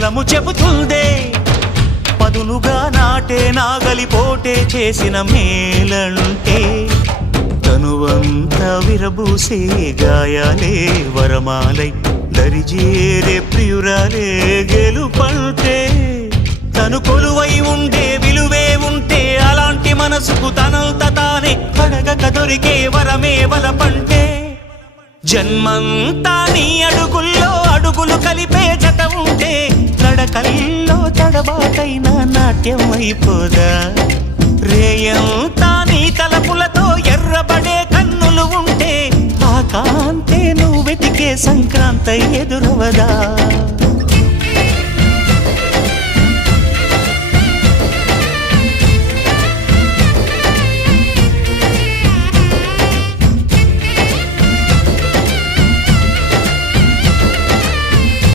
పొలము చెబుతుందే పదునుగా నాటే నాగలిపోటే చేసిన మేలంటే తనువంతా విరబూసే గాయాలే వరమాలై దరిజేరే ప్రియురాలే గెలుపంటే తను కొలువై ఉండే విలువే ఉంటే అలాంటి మనసుకు తనంత తానే అడగక దొరికే వరమే వలపంటే జన్మంతా నీ అడుగుల్లో అడుగులు కలిపే జత ఉంటే నడకల్లో తడబాటైన నాట్యం అయిపోదా రేయంతా నీ తలపులతో ఎర్రబడే కన్నులు ఉంటే ఆ కాంతే నువ్వు వెతికే సంక్రాంతి ఎదురవదా